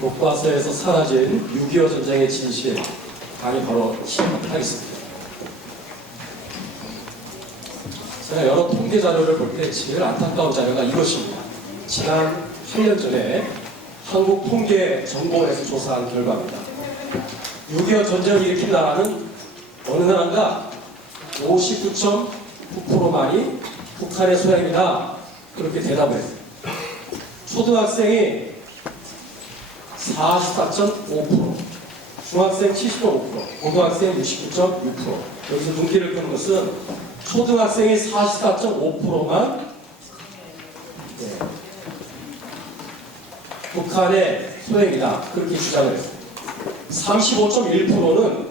교과서에서 사라진 6.25 전쟁의 진실 강의 바로 시작하겠습니다. 제가 여러 통계 자료를 볼 때 제일 안타까운 자료가 이것입니다. 지난 8년 전에 한국통계정보원에서 조사한 결과입니다. 6.25 전쟁을 일으킨 나라는 어느 나라인가 59.9%만이 북한의 소행이다, 그렇게 대답을 했어요. 초등학생이 44.5%, 중학생 70.5%, 고등학생 69.6%. 여기서 눈길을 끄는 것은 초등학생이 44.5%만 북한의 소행이다, 그렇게 주장을 했어요. 35.1%는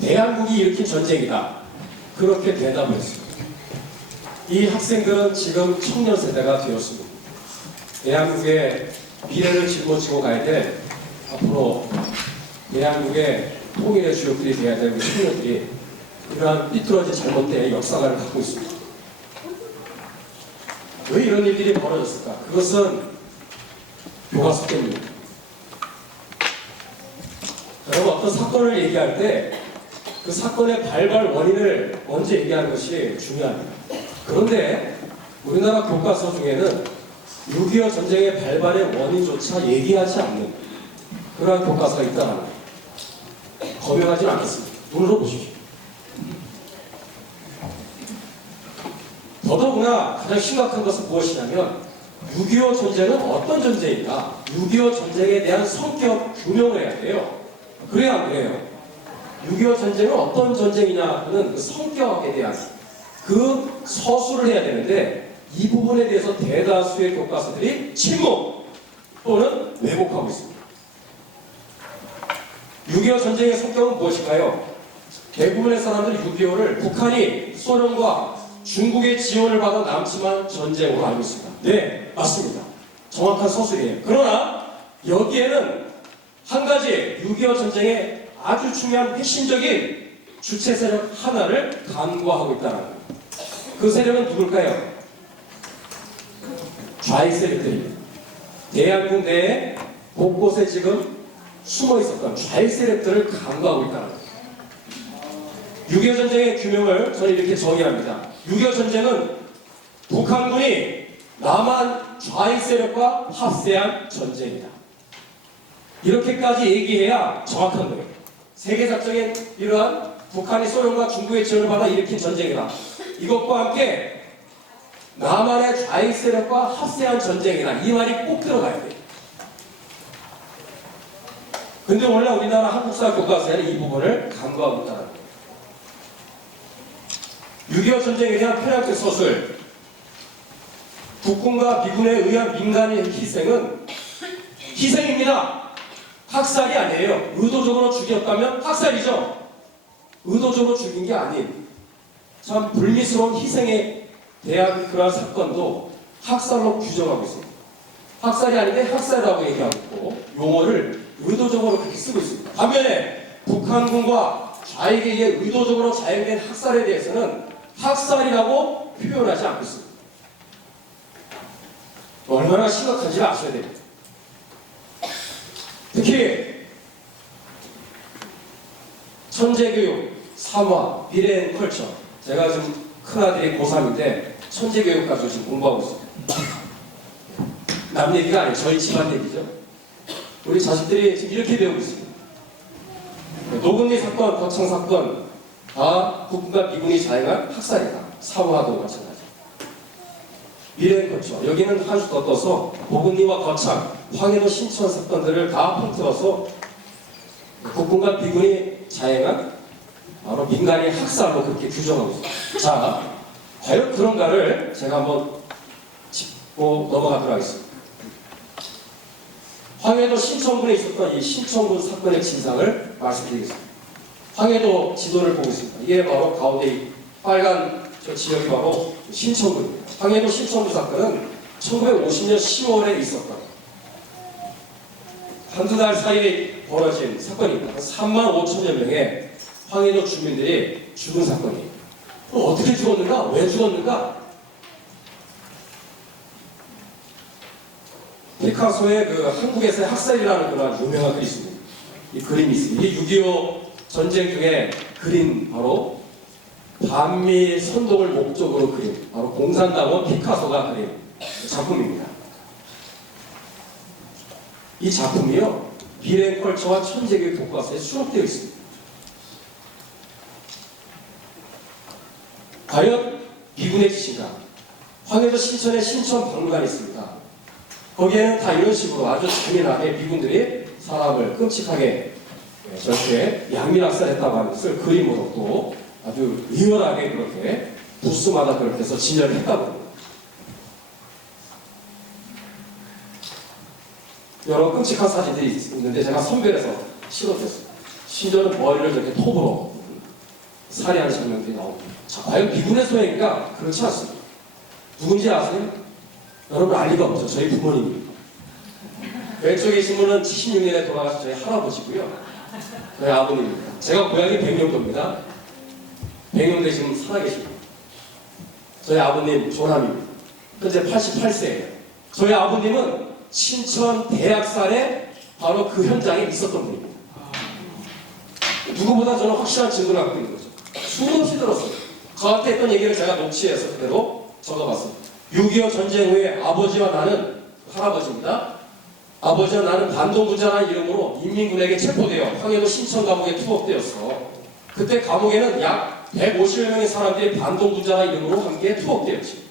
대한국이 일으킨 전쟁이다, 그렇게 대답을 했습니다. 이 학생들은 지금 청년 세대가 되었습니다. 대한국의 미래를 짊어지고 가야 될, 앞으로 대한국의 통일의 주역들이 되어야 될 우리 청년들이 이러한 삐뚤어진 잘못된 역사관을 갖고 있습니다. 왜 이런 일들이 벌어졌을까? 그것은 교과서 때문입니다. 여러분, 어떤 사건을 얘기할 때 그 사건의 발발 원인을 먼저 얘기하는 것이 중요합니다. 그런데 우리나라 교과서 중에는 6.25 전쟁의 발발의 원인조차 얘기하지 않는 그러한 교과서가 있다는 거예요. 검열하지는 않았습니다. 눈으로 보십시오. 더더구나 가장 심각한 것은 무엇이냐면 6.25 전쟁은 어떤 전쟁인가, 6.25 전쟁에 대한 성격 규명을 해야 돼요. 그래야 안 그래요? 6.25 전쟁은 어떤 전쟁이냐는 그 성격에 대한 그 서술을 해야 되는데, 이 부분에 대해서 대다수의 교과서들이 침묵 또는 왜곡하고 있습니다. 6.25 전쟁의 성격은 무엇일까요? 대부분의 사람들이 6.25를 북한이 소련과 중국의 지원을 받아 남침한 전쟁으로 알고 있습니다. 네, 맞습니다. 정확한 서술이에요. 그러나 여기에는 한 가지 6.25 전쟁의 아주 중요한 핵심적인 주체 세력 하나를 간과하고 있다는 거예요. 그 세력은 누굴까요? 좌익 세력들입니다. 대한민국 내에 곳곳에 지금 숨어 있었던 좌익 세력들을 간과하고 있다는 거예요. 6.25 전쟁의 규명을 저는 이렇게 정의합니다. 6.25 전쟁은 북한군이 남한 좌익 세력과 합세한 전쟁이다. 이렇게까지 얘기해야 정확한 거예요. 세계사적인 이러한 북한이 소련과 중국의 지원을 받아 일으킨 전쟁이다. 이것과 함께 남한의 좌익 세력과 합세한 전쟁이다. 이 말이 꼭 들어가야 돼요. 근데 오늘날 우리나라 한국사 교과서에는 이 부분을 간과하고 있다는 거예요. 6.25 전쟁에 대한 편향적 서술, 국군과 미군에 의한 민간인 희생은 희생입니다. 학살이 아니에요. 의도적으로 죽였다면 학살이죠. 의도적으로 죽인 게 아닌 참 불미스러운 희생에 대한 그러한 사건도 학살로 규정하고 있습니다. 학살이 아닌데 학살이라고 얘기하고 있고 용어를 의도적으로 그렇게 쓰고 있습니다. 반면에 북한군과 좌익에 의해 의도적으로 자행된 학살에 대해서는 학살이라고 표현하지 않고 있습니다. 얼마나 심각한지를 아셔야 됩니다. 특히 천재교육, 사화, 미래앤컬처, 제가 지금 큰아들이 고3인데 천재교육 가지고 지금 공부하고 있습니다. 남 얘기가 아니에요. 저희 집안 얘기죠. 우리 자식들이 지금 이렇게 배우고 있습니다. 노근리 사건, 거창 사건 다 국군과 미군이 자행한 학살이다. 사화도 마찬가지. 미래앤컬처, 여기는 한 수 더 떠서 노근리와 거창, 황해도 신천 사건들을 다 통틀어서 국군과 미군이 자행한 바로 민간인 학살로 그렇게 규정하고 있습니다. 자, 과연 그런가를 제가 한번 짚고 넘어가도록 하겠습니다. 황해도 신천군에 있었던 이 신천군 사건의 진상을 말씀드리겠습니다. 황해도 지도를 보고 있습니다. 이게 바로 가운데 이 빨간 저 지역이 바로 신천군입니다. 황해도 신천군 사건은 1950년 10월에 있었던 한두 달 사이에 벌어진 사건입니다. 3만 5천여 명의 황해도 주민들이 죽은 사건이에요. 그럼 어떻게 죽었는가? 왜 죽었는가? 피카소의 그 한국에서의 학살이라는 그런 유명한 글이 있습니다. 이 그림이 있습니다. 이 6.25 전쟁 중에 그린 바로 반미 선동을 목적으로 그린 바로 공산당원 피카소가 그린 작품입니다. 이 작품이요 비례컬처와 천재교육 교과서에 수록되어 있습니다. 과연 미군의 짓인가? 황해도 신천에 신천박물관이 있습니다. 거기에는 다 이런 식으로 아주 잔인하게 미군들이 사람을 끔찍하게 저렇게 양민학살했다고 하는 것을 그림으로 또 아주 리얼하게 그렇게 부스마다 그렇게 해서 진열을 했다고 합니다. 여러 끔찍한 사진들이 있는데 제가 선별해서 실어드렸습니다. 심지어는 머리를 저렇게 톱으로 살해하는 장면들이 나옵니다. 자, 과연 미군의 소행인가? 그렇지 않습니다. 누군지 아세요? 여러분 알 리가 없죠. 저희 부모님입니다. 왼쪽에 계신 분은 76년에 돌아가신 저희 할아버지고요. 저희 아버님입니다. 제가 고향이 백령도입니다. 백령도에 지금 살아계십니다. 저희 아버님 조남입니다. 현재 88세예요. 저희 아버님은 신천 대학살에 바로 그 현장에 있었던 분입니다. 누구보다 저는 확실한 증거를 갖고 있는 거죠. 수없이 들었어요. 저한테 했던 얘기를 제가 녹취해서 그대로 적어봤습니다. 6.25 전쟁 후에 아버지와 나는, 할아버지입니다. 아버지와 나는 반동군자라는 이름으로 인민군에게 체포되어 황해도 신천 감옥에 투옥되었어. 그때 감옥에는 약 150여 명의 사람들이 반동군자라는 이름으로 함께 투옥되었지.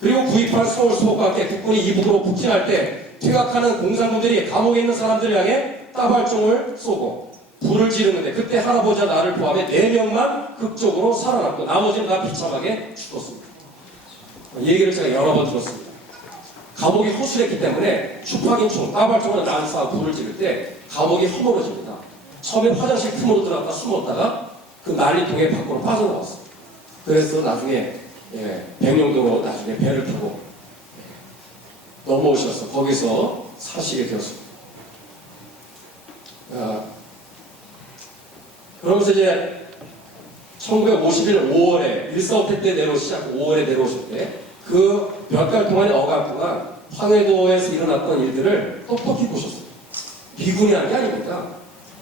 그리고 구입한 서울 수복과 함께 국군이 이북으로 북진할 때 퇴각하는 공산군들이 감옥에 있는 사람들을 향해 따발총을 쏘고 불을 지르는데 그때 할아버지와 나를 포함해 4명만 극적으로 살아남고 나머지는 다 비참하게 죽었습니다. 이 얘기를 제가 여러 번 들었습니다. 감옥이 허술했기 때문에 슈파긴총, 따발총을 난사하고 불을 지를 때 감옥이 허물어집니다. 처음에 화장실 틈으로 들어갔다 숨었다가 그 난리통에 밖으로 빠져나왔어요. 그래서 나중에 백령도로 나중에 배를 타고 넘어오셔서 거기서 사시게 되었습니다. 그러면서 이제 1951년 5월에 1.4.5 때 내려오시지 않고 5월에 내려오실 때 그 몇 달 동안의 어간 동안 황해도에서 일어났던 일들을 똑똑히 보셨어요. 미군이 한 게 아닙니다.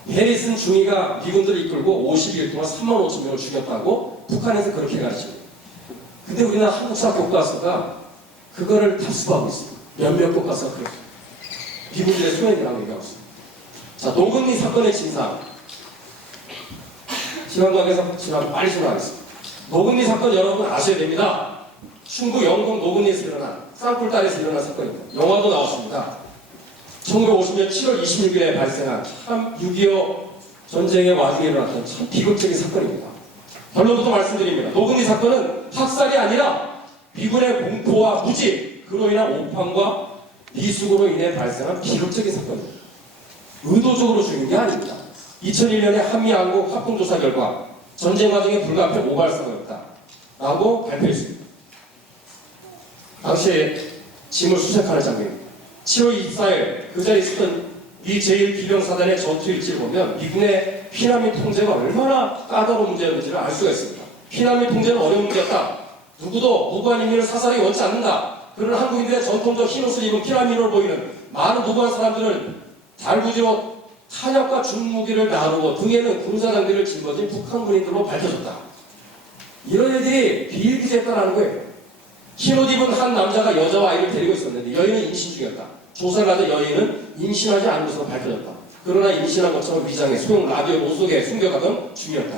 해리슨 중위가 미군들을 이끌고 50일 동안 3만 5천 명을 죽였다고 북한에서 그렇게 가르칩니다. 근데 우리나라 한국사 교과서가 그거를 답습하고 있습니다. 몇몇 교과서가 그렇죠. 미군들의 소행이라고 얘기하고 있습니다. 자, 노근리 사건의 진상. 시간 관계에서 지난 빨리 지나가겠습니다. 노근리 사건 여러분 아셔야 됩니다. 충북 영동 노근리에서 일어난 쌍굴단에서 일어난 사건입니다. 영화도 나왔습니다. 1950년 7월 26일에 발생한 참 6.25 전쟁의 와중에 일어났던 참 비극적인 사건입니다. 결론부터 말씀드립니다. 노근리 사건은 학살이 아니라 미군의 공포와 무지, 그로 인한 오판과 미숙으로 인해 발생한 비극적인 사건입니다. 의도적으로 죽인 게 아닙니다. 2001년에 한미항공 합동조사 결과 전쟁 과정에 불가피한 오발사고였다 라고 발표했습니다. 당시에 짐을 수색하는 장면입니다. 7월 24일 그 자리에 있었던 미 제1기병사단의 전투일지를 보면 미군의 피난민 통제가 얼마나 까다로운 문제였는지를 알 수가 있습니다. 피난민 통제는 어려운 문제였다. 누구도 무고한 인민을 사살하기 원치 않는다. 그러나 한국인들의 전통적 흰옷을 입은 피난민으로 보이는 많은 무고한 사람들을 달구지로 탄약과 중무기를 나르고 등에는 군사장비를 짊어진 북한 군인들로 밝혀졌다. 이런 애들이 비일비재했다는 거예요. 흰옷 입은 한 남자가 여자와 아이를 데리고 있었는데 여인은 임신 중이었다. 조사를 하자 여인은 임신하지 않은 것으로 밝혀졌다. 그러나 임신한 것처럼 위장해 소형 라디오 노속에 숨겨가던 중이었다.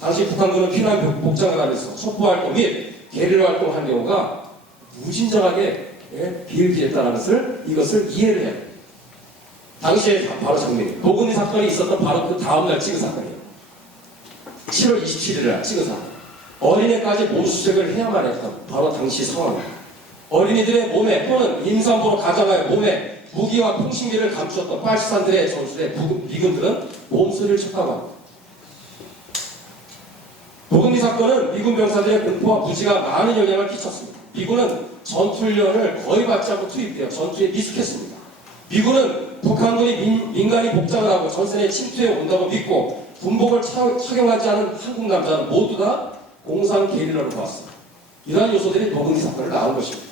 당시 북한군은 피난 복장을 하면서 첩보활동 및 게릴라 활동을 한 경우가 무진장하게 비일비재했다는 것을 이것을 이해를 해야 됩니다. 당시에 바로 장면이에요. 노근리 사건이 있었던 바로 그 다음날 찍은 사건이에요. 7월 27일 날 찍은 사건. 어린애까지 모수색을 해야만 했던 바로 당시 상황입니다. 어린이들의 몸에 또는 임산부로 가장하여 몸에 무기와 통신기를 감추었던 빨치산들의 전술에 미군들은 몸소리를 쳤다고 합니다. 노근리 사건은 미군 병사들의 공포와 무지가 많은 영향을 끼쳤습니다. 미군은 전투훈련을 거의 받지 않고 투입되어 전투에 미숙했습니다. 미군은 북한군이 민간이 복장을 하고 전선에 침투해 온다고 믿고 군복을 착용하지 않은 한국 남자는 모두 다 공산 게릴라로 보았습니다. 이러한 요소들이 노근리 사건을 낳은 것입니다.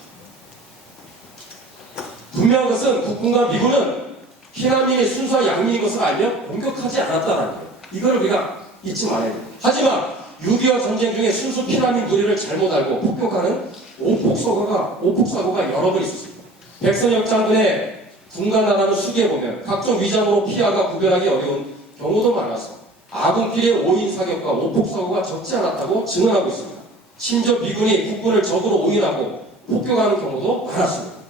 분명히 분명한 것은 국군과 미군은 피난민이 순수한 양민인 것을 알며 공격하지 않았다는 거예요. 이걸 우리가 잊지 말아야 돼요. 하지만 6.25 전쟁 중에 순수 피난민 무리를 잘못 알고 폭격하는 오폭사고가 여러 번 있었습니다. 백선혁 장군의 군가 나라를 수기해보면 각종 위장으로 피하가 구별하기 어려운 경우도 많아서 아군끼리의 오인 사격과 오폭사고가 적지 않았다고 증언하고 있습니다. 심지어 미군이 국군을 적으로 오인하고 폭격하는 경우도 많았습니다.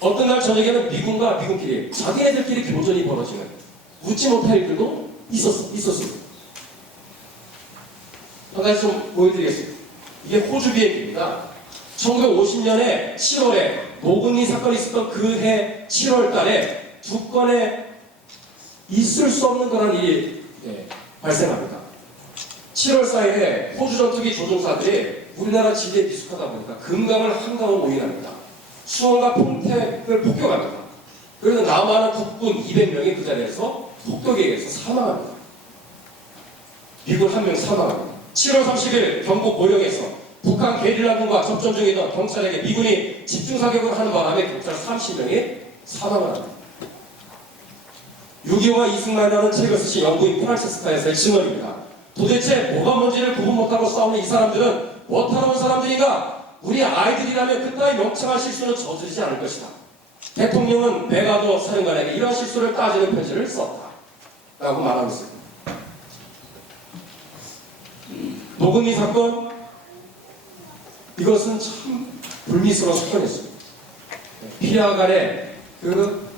어떤 날 저녁에는 미군과 미군끼리 자기네들끼리 교전이 벌어지는 웃지 못할 일들도 있었습니다. 한 가지 좀 보여드리겠습니다. 이게 호주 비행기입니다. 1950년에 7월에 노근리 사건이 있었던 그 해 7월 달에 두 건의 있을 수 없는 거라는 일이 발생합니다. 7월 4일에 호주 전투기 조종사들이 우리나라 지리에 미숙하다 보니까 금강을 한강으로 오인합니다. 수원과 평택을 폭격합니다. 그래서 남한은 국군 200명이 그 자리에서 폭격에 의해서 사망합니다. 미군 1명 사망합니다. 7월 30일 경북 고령에서 북한 게릴라군과 접전 중이던 경찰에게 미군이 집중사격을 하는 바람에 경찰 30명이 사망을 합니다. 6.25와 이승만이라는 책을 쓰신 영부인 프란체스카에서의 증언입니다. 도대체 뭐가 뭔지를 구분 못하고 싸우는 이 사람들은 못하러 온 사람들인가? 우리 아이들이라면 그따위 명창한 실수는 저지르지 않을 것이다. 대통령은 메가도 사령관에게 이런 실수를 따지는 편지를 썼다. 라고 말하고 있습니다. 노근리 사건, 이것은 참 불미스러운 사건이었습니다. 피하 간에 그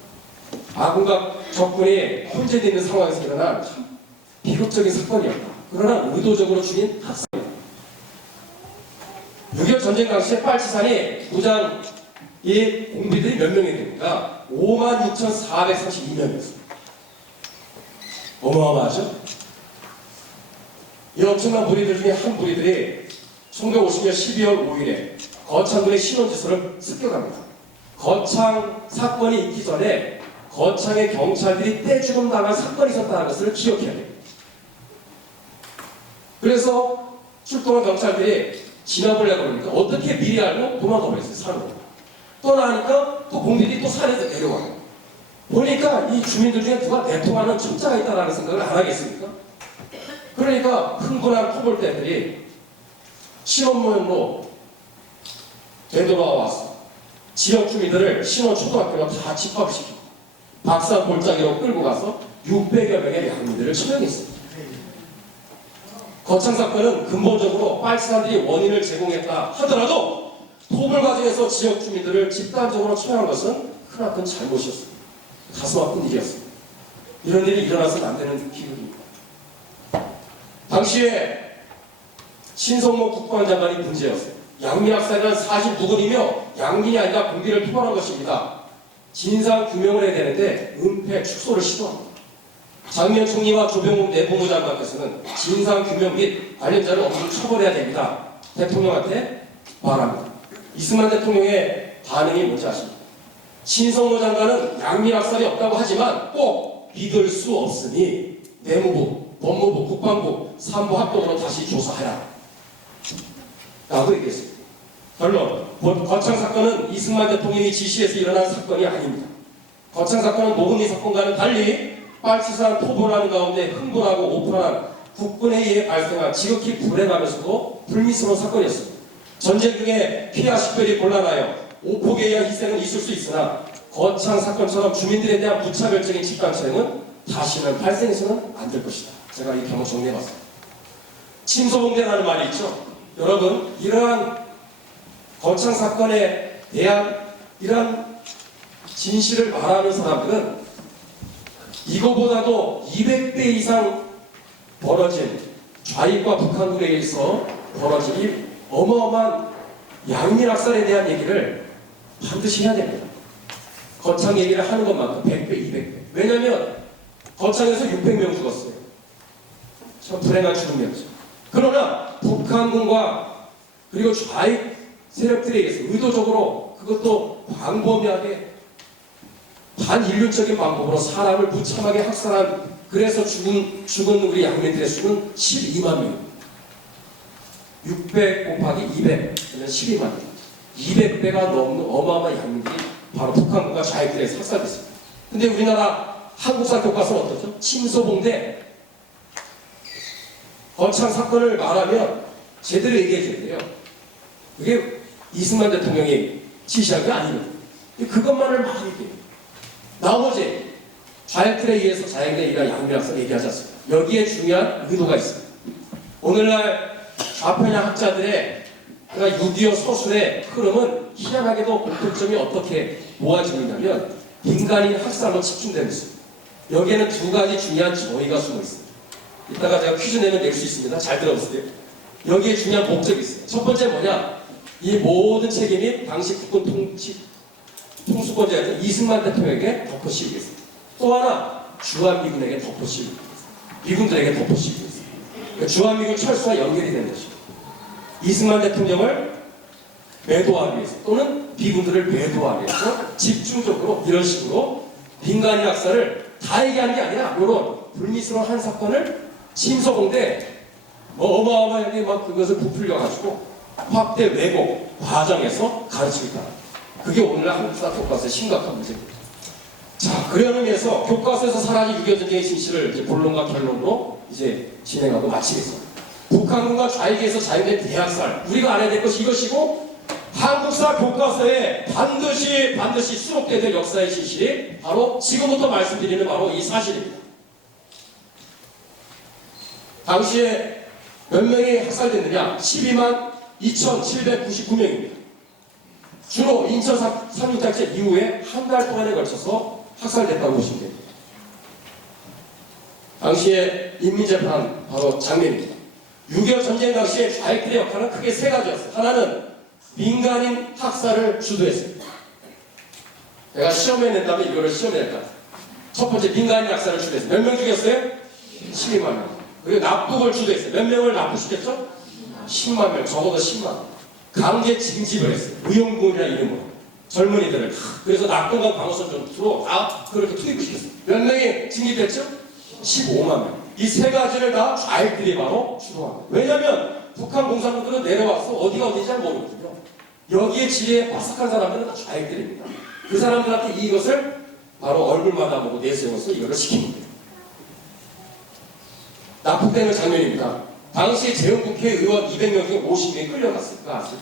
아군과 적군이 혼재되어 있는 상황에서 일어난 참 비극적인 사건이었다. 그러나 의도적으로 죽인 학살입니다. 6.25 전쟁 당시에 빨치산이 무장이 공비들이 몇 명이 됩니까? 56,432명이었습니다. 어마어마하죠? 이 엄청난 무리들 중에 한 무리들이 1950년 12월 5일에 거창군의 신원지서를 습격합니다. 거창 사건이 있기 전에 거창의 경찰들이 떼죽음 당한 사건이 있었다는 것을 기억해야 됩니다. 그래서 출동한 경찰들이 진압하려고 그러니까 어떻게 미리 알고 도망가 버렸어요. 산으로. 떠나니까 또 공들이 또 산에서 내려와요. 보니까 이 주민들 중에 누가 내통하는 첩자가 있다는 생각을 안 하겠습니까? 그러니까 흥분한 토벌대들이 신원문으로 되돌아와서 지역 주민들을 신원초등학교로 다 집합시키고 박사 골짜기로 끌고 가서 600여 명의 양민들을 처형했습니다. 거창 사건은 근본적으로 빨치산들이 원인을 제공했다 하더라도 토벌 과정에서 지역 주민들을 집단적으로 처형한 것은 크나큰 잘못이었습니다. 가슴 아픈 일이었습니다. 이런 일이 일어나서는 안 되는 기록입니다. 당시에 신성모 국방장관이 문제였어요. 양민학살이란 사실 무근이며 양민이 아니라 공비를 토벌한 것입니다. 진상 규명을 해야 되는데 은폐 축소를 시도합니다. 장미연 총리와 조병욱 내무부 장관께서는 진상 규명 및 관련자를 엄중 처벌해야 됩니다. 대통령한테 말합니다. 이승만 대통령의 반응이 뭔지 아십니까? 신성모 장관은 양민학살이 없다고 하지만 꼭 믿을 수 없으니 내무부, 법무부, 국방부, 삼부 합동으로 다시 조사하라. 라고 얘기했습니다. 결론, 거창 사건은 이승만 대통령이 지시해서 일어난 사건이 아닙니다. 거창 사건은 노근리 사건과는 달리 빨치산 토벌하는 가운데 흥분하고 오픈한 국군에 의해 발생한 지극히 불행하면서도 불미스러운 사건이었습니다. 전쟁 중에 피해와 식별이 곤란하여 오폭에 의한 희생은 있을 수 있으나 거창 사건처럼 주민들에 대한 무차별적인 집단 처형은 다시는 발생해서는 안 될 것이다. 제가 이 경우 정리해봤습니다. 침소봉대라는 말이 있죠. 여러분, 이러한 거창 사건에 대한 이러한 진실을 말하는 사람들은 이거보다도 200배 이상 벌어진 좌익과 북한군에 의해서 벌어진 이 어마어마한 양민학살에 대한 얘기를 반드시 해야 됩니다. 거창 얘기를 하는 것만큼 100배, 200배. 왜냐하면 거창에서 600명 죽었어요. 참 불행한 죽음이었죠. 그러나 북한군과 그리고 좌익 세력들에 의해서 의도적으로 그것도 광범위하게 반인륜적인 방법으로 사람을 무참하게 학살한, 그래서 죽은 우리 양민들의 수는 12만 명입니다. 600 곱하기 200, 그러면 12만 명. 200배가 넘는 어마어마한 양민들이 바로 북한군과 좌익들에 삭살됐습니다. 근데 우리나라 한국사 교과서는 어떻죠? 침소봉대 거창 사건을 말하면 제대로 얘기해줘야 돼요. 그게 이승만 대통령이 지시한 게 아니거든요. 그것만을 막 얘기해요. 나머지 좌익들에 의해서 자행된 이런 양면학설 얘기하지 않습니다. 여기에 중요한 의도가 있습니다. 오늘날 좌편향 학자들의 6.25 서술의 흐름은 희한하게도 공통점이 어떻게 모아지느냐면 민간인 학살로 집중되고 있습니다. 여기에는 두 가지 중요한 저희가 숨어 있습니다. 이따가 제가 퀴즈 내면 낼 수 있습니다. 잘 들어보세요. 여기에 중요한 목적이 있어요. 첫 번째 뭐냐? 이 모든 책임이 당시 국군 통수권자였던 이승만 대통령에게 덮어씌우겠습니다. 또 하나 주한미군에게 덮어씌우겠습니다. 미군들에게 덮어씌우겠습니다. 그러니까 주한미군 철수와 연결이 되는 것입니다. 이승만 대통령을 매도하기 위해서 또는 미군들을 매도하기 위해서 집중적으로 이런 식으로 민간인 학살을 다 얘기하는 게 아니라 이런 불미스러운 한 사건을 침소봉대 어마어마하게 막 그것을 부풀려가지고 확대 왜곡 과정에서 가르치고 있다. 그게 오늘날 한국사 교과서의 심각한 문제입니다. 자, 그런 의미에서 교과서에서 사라진 6.25 전쟁의 진실을 이제 본론과 결론으로 이제 진행하고 마치겠습니다. 북한군과 좌익에서 자유된 대학살, 우리가 알아야 될 것이 이것이고, 한국사 교과서에 반드시 수록되어야 될 역사의 진실이 바로 지금부터 말씀드리는 바로 이 사실입니다. 당시에 몇 명이 학살됐느냐? 12만 2,799명입니다. 주로 인천 3.6작전 이후에 한 달 동안에 걸쳐서 학살됐다고 보시면 됩니다. 당시에 인민재판 바로 장면입니다. 6.25 전쟁 당시에 좌익들의 역할은 크게 세 가지였어요. 하나는 민간인 학살을 주도했습니다. 내가 시험에 낸다면 이거를 시험에 낼 것 같아요. 첫 번째 민간인 학살을 주도했어요. 몇 명 죽였어요? 12만 명. 그리고 납북을 주도했어요. 몇 명을 납북시켰죠? 10만 명, 적어도 10만 명. 강제 징집을 했어요. 의용군이라는 이름으로. 젊은이들을. 그래서 낙동강 방어선 전투로 다 그렇게 투입시켰어요. 몇 명이 징집했죠? 15만 명. 이 세 가지를 다 좌익들이 바로 주도합니다. 왜냐하면 북한 공산군들은 내려와서 어디가 어딘지 잘 모르거든요. 여기에 지혜에 빠삭한 사람들은 다 좌익들입니다. 그 사람들한테 이것을 바로 얼굴마다 보고 내세워서 이거를 시킵니다. 납북되는 장면입니다. 당시에 재헌국회의원 200명 중에 50명이 끌려갔어요. 그거 아세요?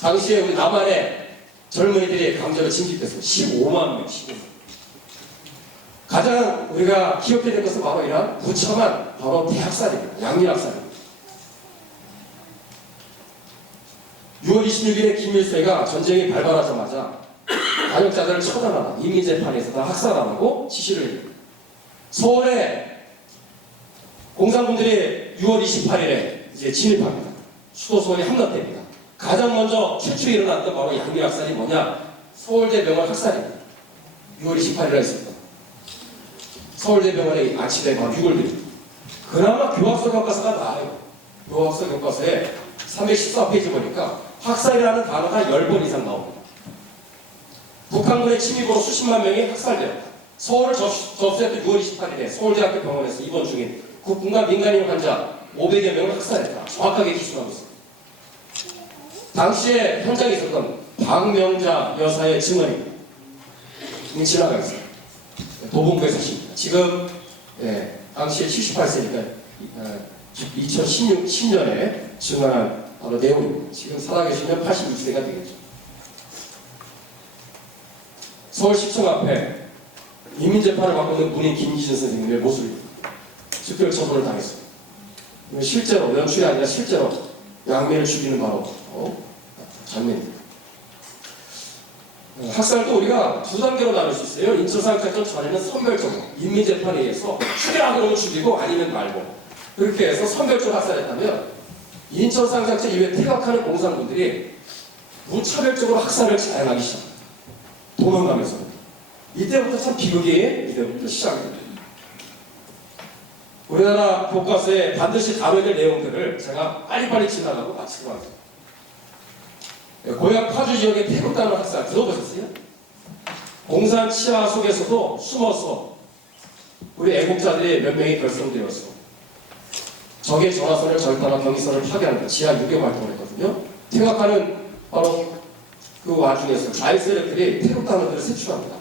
당시에 우리 남한의 젊은이들이 강제로 징집됐어요. 15만 명, 15만 명. 가장 우리가 기억해야 될 것은 바로 이러한 무참한 바로 대학살입니다. 양민학살입니다. 6월 26일에 김일성이가 전쟁이 발발하자마자 반역자들을 처단하라, 인민재판에서 다 학살 안 하고 지시를 해줍니다. 서울에 공산군들이 6월 28일에 이제 진입합니다. 수도 서울에 함락됩니다. 가장 먼저 최초에 일어났던 바로 양민학살이 뭐냐? 서울대병원 학살입니다. 6월 28일에 있습니다. 서울대병원에 안치된 바로 6월 됩니다. 그나마 교학서 교과서가 나와요. 교학서 교과서에 314페이지 보니까 학살이라는 단어가 10번 이상 나옵니다. 북한군의 침입으로 수십만 명이 학살되었다. 서울을 접수했던 6월 28일에 서울대학교 병원에서 입원 중인 국군과 민간인 환자 500여 명을 학살했다. 정확하게 기술하고 있습니다. 당시에 현장에 있었던 박명자 여사의 증언입니다. 지나가 있어요. 도봉구에 사십니다. 지금 당시에 78세니까 2010년에 증언한 바로 내용입니다. 지금 살아계시면 86세가 되겠죠. 서울시청 앞에 인민재판을 맡고 있는 문인 김기준 선생님의 모습입니다. 즉결 처분을 당했습니다. 실제로 연출이 아니라 실제로 양민을 죽이는 바로 장면입니다. 학살도 우리가 두 단계로 나눌 수 있어요. 인천상작전 전에는 선별적으로 인민재판에 의해서 죽여라 그러면 죽이고 아니면 말고 그렇게 해서 선별적으로 학살했다면 인천상작전 이후에 퇴각하는 공산군들이 무차별적으로 학살을 자행하기 시작합니다. 도망가면서 이때부터 참 비극이 이때부터 시작됩니다. 우리나라 교과서에 반드시 다뤄야 될 내용들을 제가 빨리빨리 지나가고 마치도록 하겠습니다. 고향 파주 지역의 태극단을 학살 들어보셨어요? 공산 치하 속에서도 숨어서 우리 애국자들이 몇 명이 결성되었어. 적의 전화선을 절단한 경위선을 파괴하는 지하 유교 활동을 했거든요. 퇴각하는 바로 그 와중에서 좌익 세력들이 태국 단원들을 색출합니다.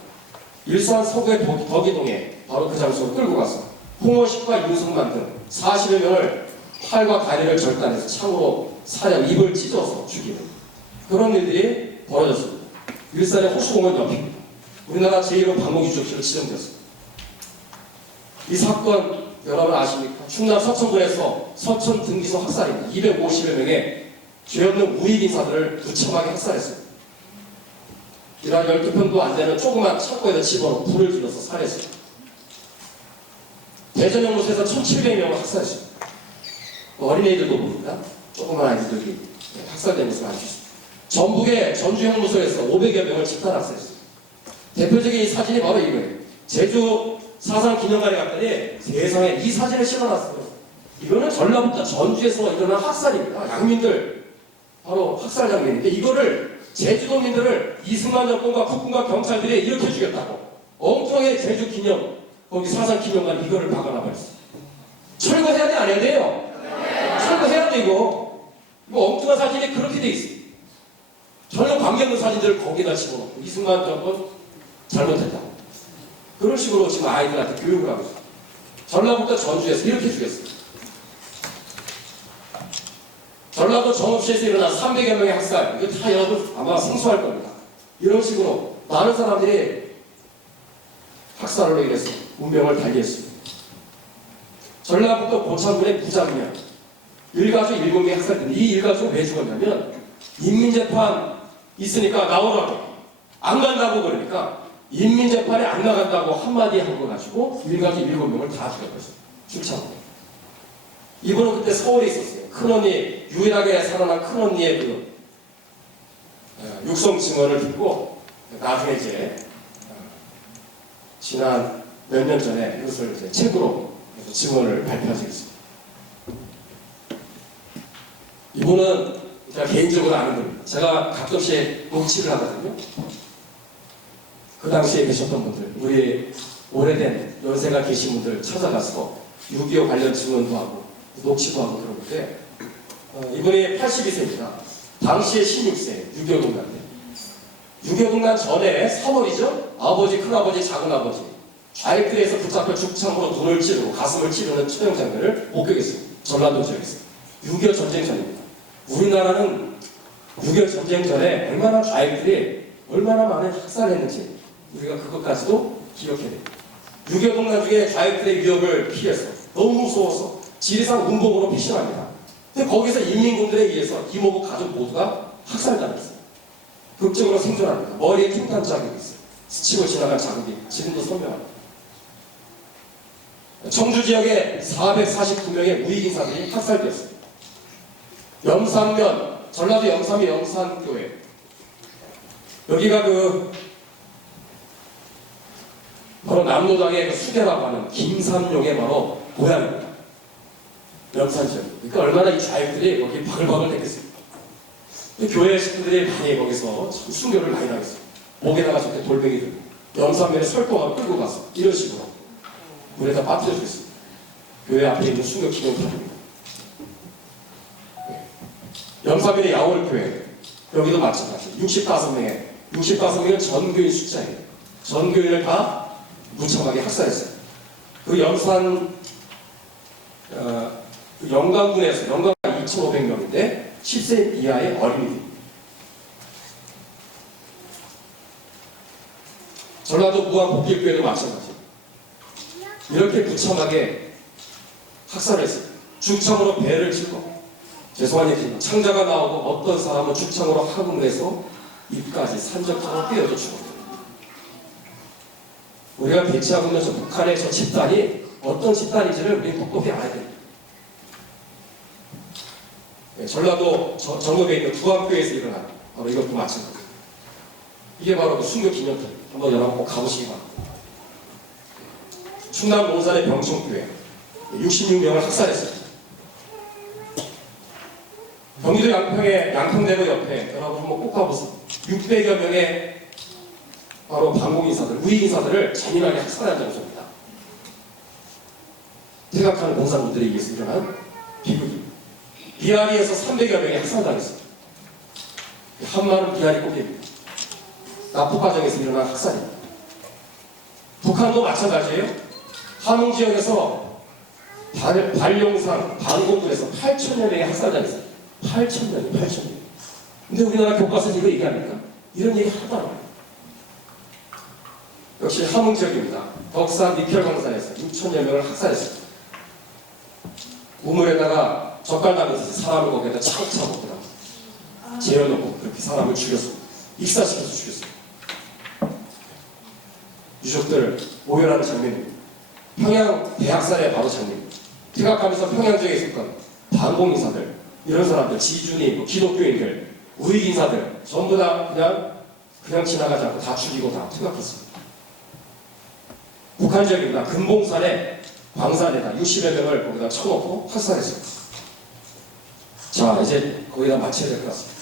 일산 서구의 덕이동에 바로 그 장소로 끌고 가서 홍어식과 윤석만 등 40여 명을 팔과 다리를 절단해서 창으로 사냥, 입을 찢어서 죽이는 그런 일들이 벌어졌습니다. 일산의 호수공원 옆입니다. 우리나라 제1호 방공유적지로 지정되었습니다. 이 사건 여러분 아십니까? 충남 서천군에서 서천 등기소 학살입니다. 250여 명의 죄 없는 우익 인사들을 무참하게 학살했습니다. 이러한 12평도 안 되는 조그만 창고에다 집어넣고 불을 질러서 살해했습니다. 대전연구소에서 1,700명을 학살했습니다. 어린애들도 봅니다. 조그만 아이들이 학살된 것을 알 수 있습니다. 전북의 전주형무소에서 500여 명을 집단 학살했습니다. 대표적인 이 사진이 바로 이거예요. 제주 사상기념관에 갔더니 세상에 이 사진을 실어놨어요. 이거는 전라북도 전주에서 일어난 학살입니다. 양민들 바로 학살 장면인데 이거를 제주도민들을 이승만 정권과 국군과 경찰들이 이렇게 죽였다고 엉뚱하게 제주 기념 거기 사상기념관 이거를 박아놔버렸어요. 철거해야 돼 안 해야 돼요? 네. 철거해야 돼 이거 엉뚱한 사진이 그렇게 돼 있어요. 전혀 관계없는 사진들을 거기다 집어넣고 이승만 정권 잘못했다고 그런 식으로 지금 아이들한테 교육을 하고 있어요. 전라북도 전주에서 이렇게 죽였어요. 전라도 정읍시에서 일어난 300여 명의 학살 이거 다 여러분 아마 생소할 겁니다. 이런 식으로 많은 사람들이 학살로 인해서 운명을 달리했습니다. 전라북도 고창군의 부장면 일가족 7명이 학살됐는데 이 일가족은 왜 죽었냐면 인민재판 있으니까 나오라고 안 간다고 그러니까 인민재판에 안 나간다고 한마디 한 거 가지고 일가족 7명을 다 죽여버렸어요. 출창으로. 이분은 그때 서울에 있었어요. 큰언니 유일하게 살아난 큰언니의 그 육성 증언을 듣고 나중에 이제 지난 몇 년 전에 이것을 이제 책으로 증언을 발표한 적이 있습니다. 이분은 제가 개인적으로 아는 분입니다. 제가 가끔씩 녹취를 하거든요. 그 당시에 계셨던 분들, 우리 오래된 연세가 계신 분들 찾아가서 6.25 관련 증언도 하고 녹취도 하고 그러는데 이분이 82세입니다. 당시에 16세, 6.25 동란 때. 6.25 동란 전에 3월이죠. 아버지, 큰아버지, 작은아버지 좌익들에서 붙잡혀 죽창으로 눈을 찌르고 가슴을 찌르는 처형 장면을 목격했습니다. 전라도 지역에서. 6.25 전쟁 전입니다. 우리나라는 6.25 전쟁 전에 얼마나 좌익들이 얼마나 많은 학살을 했는지 우리가 그것까지도 기억해야 됩니다. 6.25 동란 중에 좌익들의 위협을 피해서 너무 무서워서 지리산 운봉으로 피신합니다. 근데 거기서 인민군들에 의해서 이모부 가족 모두가 학살당했어요. 극적으로 생존합니다. 머리에 흉탄 자국이 있어요. 스치고 지나간 자국이 지금도 선명합니다. 청주 지역에 449명의 우익 인사들이 학살되었습니다. 영산면, 전라도 영산면 영산교회. 여기가 바로 남로당의 수계라고 하는 김삼룡의 바로 고향입니다. 영산 지역. 그러니까 얼마나 이 좌익들이 거기 바글바글 됐겠습니까? 교회 식구들이 많이 거기서 순교를 많이 당했어요. 목에다가 저렇게 돌멩이들, 영산면에 설동하고 끌고 가서 이런 식으로 물에다 빠뜨려 주겠습니다. 교회 앞에 있는 순교 기념탑입니다. 영산면의 야월교회, 여기도 마찬가지. 65명은 전교인 숫자예요. 전교인을 다 무참하게 학살했어요. 그 영산 영광군에서 영광 2,500명인데 10세 이하의 어린이들. 전라도 무안복길교회도 마찬가지. 이렇게 무참하게 학살을 했어요. 죽창으로 배를 치고 죄송한 얘기지만 창자가 나오고 어떤 사람은 죽창으로 하금을 해서 입까지 산적처럼 꿰어져 죽었어요. 우리가 대치하고 있는 저 북한의 저 집단이 어떤 집단인지를 우리 꼼꼼히 알아야 됩니다. 전라도 정읍에 있는 두암교회에서 일어난 바로 이것도 마찬가지. 이게 바로 그 순교 기념탑. 한번 여러분 꼭 가보시기 바랍니다. 충남 논산의 병총교회 66명을 학살했습니다. 경기도 양평의 양평대교 옆에 여러분 한번 꼭 가보세요. 600여 명의 바로 방공인사들, 우익인사들을 잔인하게 학살한 장소입니다. 퇴각하는 공산군들에 의해서 일어난 비극입니다. 비아리에서 300여 명이 학살당했습니다. 한마는 비아리 꼭대기입니다. 납북 과정에서 일어난 학살입니다. 북한도 마찬가지예요. 함흥 지역에서 발룡산, 방공군에서 8,000여 명의 학살자가 있어요. 8,000명. 근데 우리나라 교과서에서 이거 얘기합니까? 이런 얘기 하나도 안 해요. 역시 함흥 지역입니다. 덕산 니켈 광산에서 6,000여 명을 학살했습니다. 우물에다가 젓갈 담아서 사람을 거기에다 차곡차곡 먹더라고요. 재워놓고 그렇게 사람을 죽였습니다. 익사시켜서 죽였습니다. 유족들 오열하는 장면입니다. 평양 대학살의 바로 장면입니다. 퇴각하면서 평양 지역에 있었던 반공인사들, 이런 사람들, 지주님, 뭐 기독교인들, 우익인사들 전부 다 그냥 지나가지 않고 다 죽이고 다 퇴각했습니다. 북한 지역입니다. 금봉산에 광산에다 60여 명을 거기다 쳐놓고 학살했습니다. 자, 이제 거기다 마쳐야 될 것 같습니다.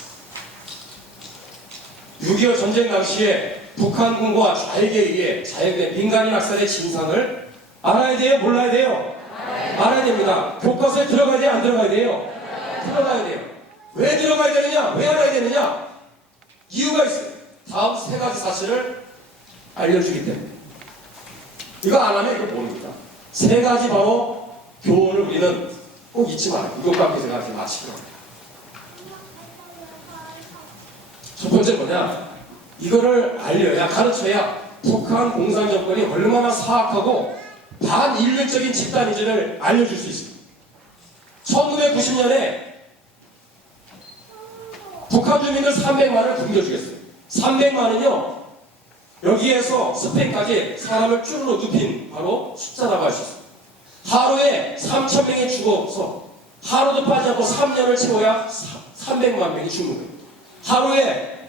6.25 전쟁 당시에 북한군과 좌익에 의해 자행된 민간인 학살의 진상을 알아야 돼요? 몰라야 돼요? 알아야 됩니다. 교과서에 들어가야 돼요? 안 들어가야 돼요? 들어가야 돼요. 왜 들어가야 되느냐? 왜 알아야 되느냐? 이유가 있어요. 다음 세 가지 사실을 알려주기 때문에. 이거 안 하면 이거 모릅니다. 세 가지 바로 교훈을 우리는 꼭 잊지 말아요. 이것밖에 제가 이렇게 마치도록 합니다. 첫 번째 뭐냐? 이거를 알려야, 가르쳐야 북한 공산정권이 얼마나 사악하고 반인륜적인 집단인지를 알려줄 수 있습니다. 1990년에 북한 주민들 300만을 굶겨 죽였어요. 300만은요, 여기에서 스페인까지 사람을 쭈르르 눕힌 바로 숫자라고 할 수 있습니다. 하루에 3,000명이 죽어서 하루도 빠지 않고 3년을 채워야 300만 명이 죽는 거예요. 하루에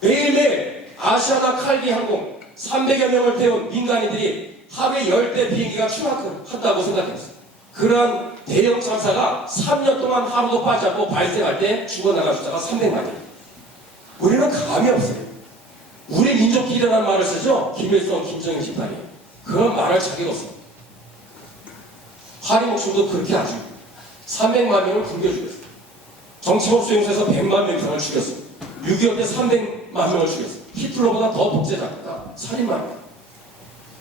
매일매일 아시아나 칼비 항공 300여 명을 태운 민간인들이 하루에 10대 비행기가 추락한다고 생각했어요. 그런 대형 참사가 3년 동안 하루도 빠지 않고 발생할 때 죽어나갈 숫자가 300만이에요. 우리는 감이 없어요. 우리 민족끼리라는 말을 쓰죠. 김일성, 김정일 집단이. 그런 말할 자격 없어요. 파리 목숨도 그렇게 아주 300만 명을 굶겨 죽였어요. 정치법 수용소에서 100만 명 이상을 죽였어요. 6.25 때 300만 명을 죽였어요. 히틀러보다 더 독재자입니다. 살인마입니다.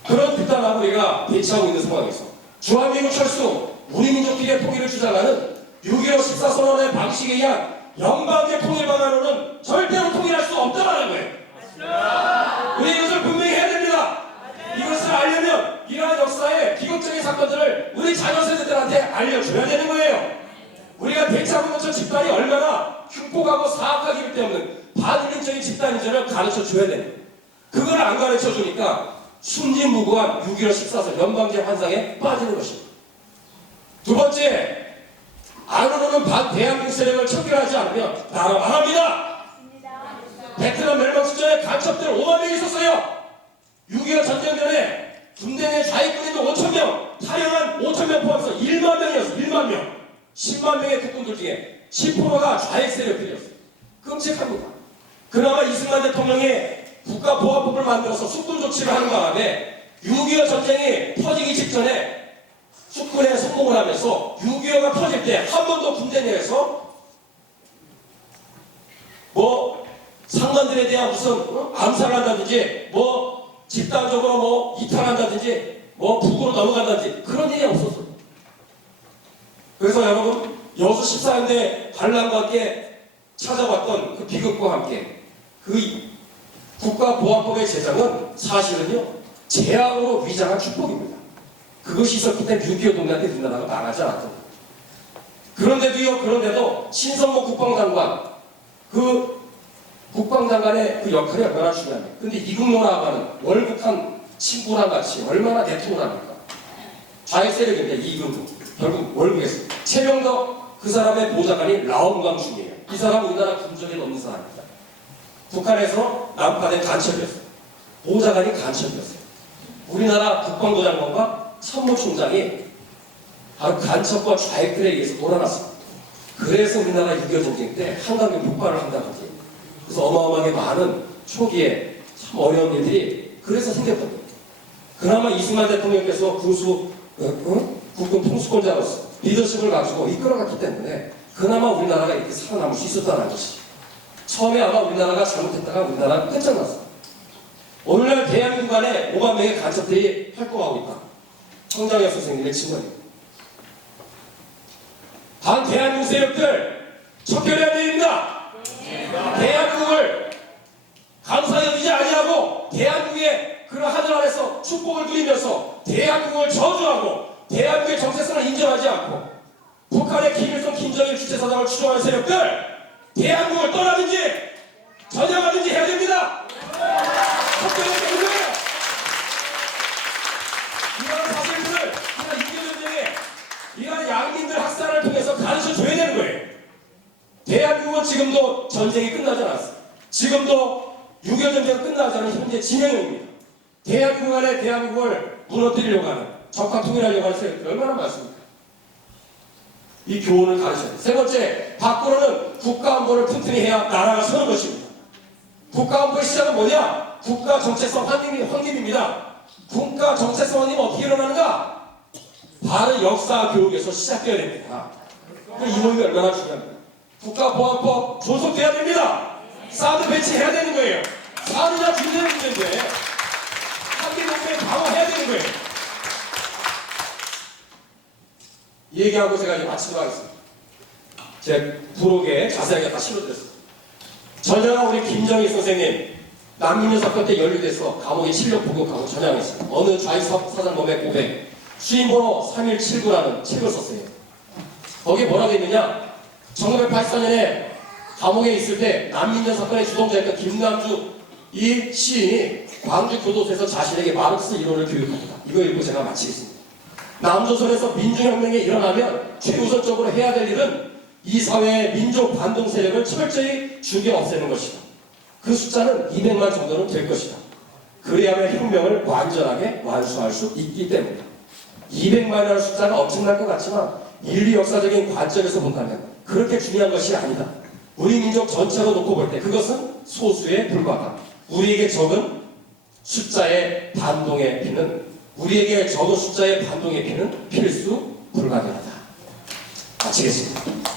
그런 극단하고 우리가 대치하고 있는 상황에서 주한미군 철수, 우리 민족끼리의 통일을 주장하는 6.15 14선언의 방식에 의한 연방제 통일 방안으로는 절대로 통일할 수 없다는 거예요. 우리 이것을 분명히 해야 됩니다. 이것을 알려면 이러한 역사의 비극적인 사건들을 우리 자녀 세대들한테 알려줘야 되는 거예요. 우리가 대치하고 있는 저 집단이 얼마나 흉폭하고 사악하기 때문에 반인륜적인 집단인지를 가르쳐줘야 됩니다. 그걸 안 가르쳐주니까 순진무구한 6.15 14선 연방제 환상에 빠지는 것입니다. 두 번째, 안으로는 반대한민국 세력을 척결하지 않으면 나라 망합니다. 베트남 멸망 수전에 간첩들 5만 명이 있었어요. 6.25 전쟁 전에 군대 내 좌익군인들 5,000명, 탈영한 5,000명 포함해서 1만 명이었어요. 1만 명. 10만 명의 국군들 중에 10%가 좌익 세력들이었어요. 끔찍합니다. 그나마 이승만 대통령이 국가보안법을 만들어서 숙군 조치를 하는 바람에 6.25 전쟁이 터지기 직전에 숙군에 성공을 하면서 6.25가 터질 때 한 번도 군대 내에서 뭐 상관들에 대한 무슨 암살한다든지 뭐 집단적으로 뭐 이탈한다든지 뭐 북으로 넘어간다든지 그런 일이 없었어요. 그래서 여러분 여수 14년대 반란과 함께 찾아왔던 그 비극과 함께 그 국가보안법의 제정은 사실은요 재앙으로 위장한 축복입니다. 그것이 있었기 때문에 6.25 동네한테 우리나라가 망하지 않았던 거예요. 그런데도 신성모 국방장관 그 국방장관의 그 역할이 얼마나 중요합니까? 근데 이국노라고 하는 월북한 친구랑 같이 얼마나 내통을 합니까? 좌익 세력인데 이국노 결국 월북했어요. 최명덕 그 사람의 보좌관이 라온광중이에요. 이 사람 우리나라 군적에 없는 사람입니다. 북한에서 난파된 간첩이었어요. 보좌관이 간첩이었어요. 우리나라 국방부 장관과 참모총장이 바로 간첩과 좌익들에 의해서 놀아났습니다. 그래서 우리나라 6.25 전쟁 때 한강에 폭발을 한다든지 그래서 어마어마하게 많은 초기에 참 어려운 일들이 그래서 생겼던 거예요. 그나마 이승만 대통령께서 국군 통수권자로서 리더십을 가지고 이끌어갔기 때문에 그나마 우리나라가 이렇게 살아남을 수 있었다는 것이 처음에 아마 우리나라가 잘못했다가 우리나라는 끝장났어요. 오늘날 대한민국 안에 5만 명의 간첩들이 활동하고 있다. 청장혁 선생님의 증언입니다. 단 대한민국 세력들 척결해야 됩니다. 대한민국을 감사히 여기지 아니하고 대한민국의 그런 하늘 아래서 축복을 누리면서 대한민국을 저주하고 대한민국의 정체성을 인정하지 않고 북한의 김일성, 김정일 주체사상을 추종하는 세력들 대한민국을 떠나든지 전향하든지 해야 됩니다. 척결해야 되는 거예요. 이러한 사실들을 이러한 6.25 전쟁에 이러한 양민들 학살을 통해서 가르쳐줘야 되는 거예요. 대한민국은 지금도 전쟁이 끝나지 않았어요. 지금도 6.25 전쟁이 끝나지 않은 현재 진행형입니다. 대한민국 안에 대한민국을 무너뜨리려고 하는 적화 통일하려고 하는 세력들 얼마나 많습니까? 이 교훈을 가르쳐야 돼요. 세 번째, 밖으로는 국가안보를 튼튼히 해야 나라가 서는 것입니다. 국가안보의 시작은 뭐냐? 국가 정체성 확립입니다. 국가 정체성 확립은 어떻게 일어나는가? 바로 역사 교육에서 시작되어야 됩니다. 이 부분이 얼마나 중요합니다. 국가보안법 존속돼야 됩니다. 사드 배치해야 되는 거예요. 사드냐 준비의 문제인데 한미동맹 강화해야 되는 거예요. 얘기하고 제가 이제 마치도록 하겠습니다. 제 부록에 자세하게 다 실어드렸습니다. 전향한 우리 김정일 선생님 난민녀 사건 때 연루돼서 감옥에 실력 복역하고 전향했어요. 어느 좌익사단범의 고백 수임번호 3179라는 책을 썼어요. 거기에 뭐라고 했느냐? 1984년에 감옥에 있을 때 난민녀 사건의 주동자였던 김남주 이 시인이 광주 교도소에서 자신에게 마르크스 이론을 교육합니다. 이거 읽고 제가 마치겠습니다. 남조선에서 민주혁명이 일어나면 최우선적으로 해야 될 일은 이 사회의 민족 반동 세력을 철저히 죽여 없애는 것이다. 그 숫자는 200만 정도는 될 것이다. 그래야만 혁명을 완전하게 완수할 수 있기 때문이다. 200만이라는 숫자가 엄청날 것 같지만 인류 역사적인 관점에서 본다면 그렇게 중요한 것이 아니다. 우리 민족 전체로 놓고 볼 때 그것은 소수에 불과하다. 우리에게 적은 숫자의 반동의 피는 우리에게 적은 숫자의 반동의 피는 필수 불가능하다. 마치겠습니다.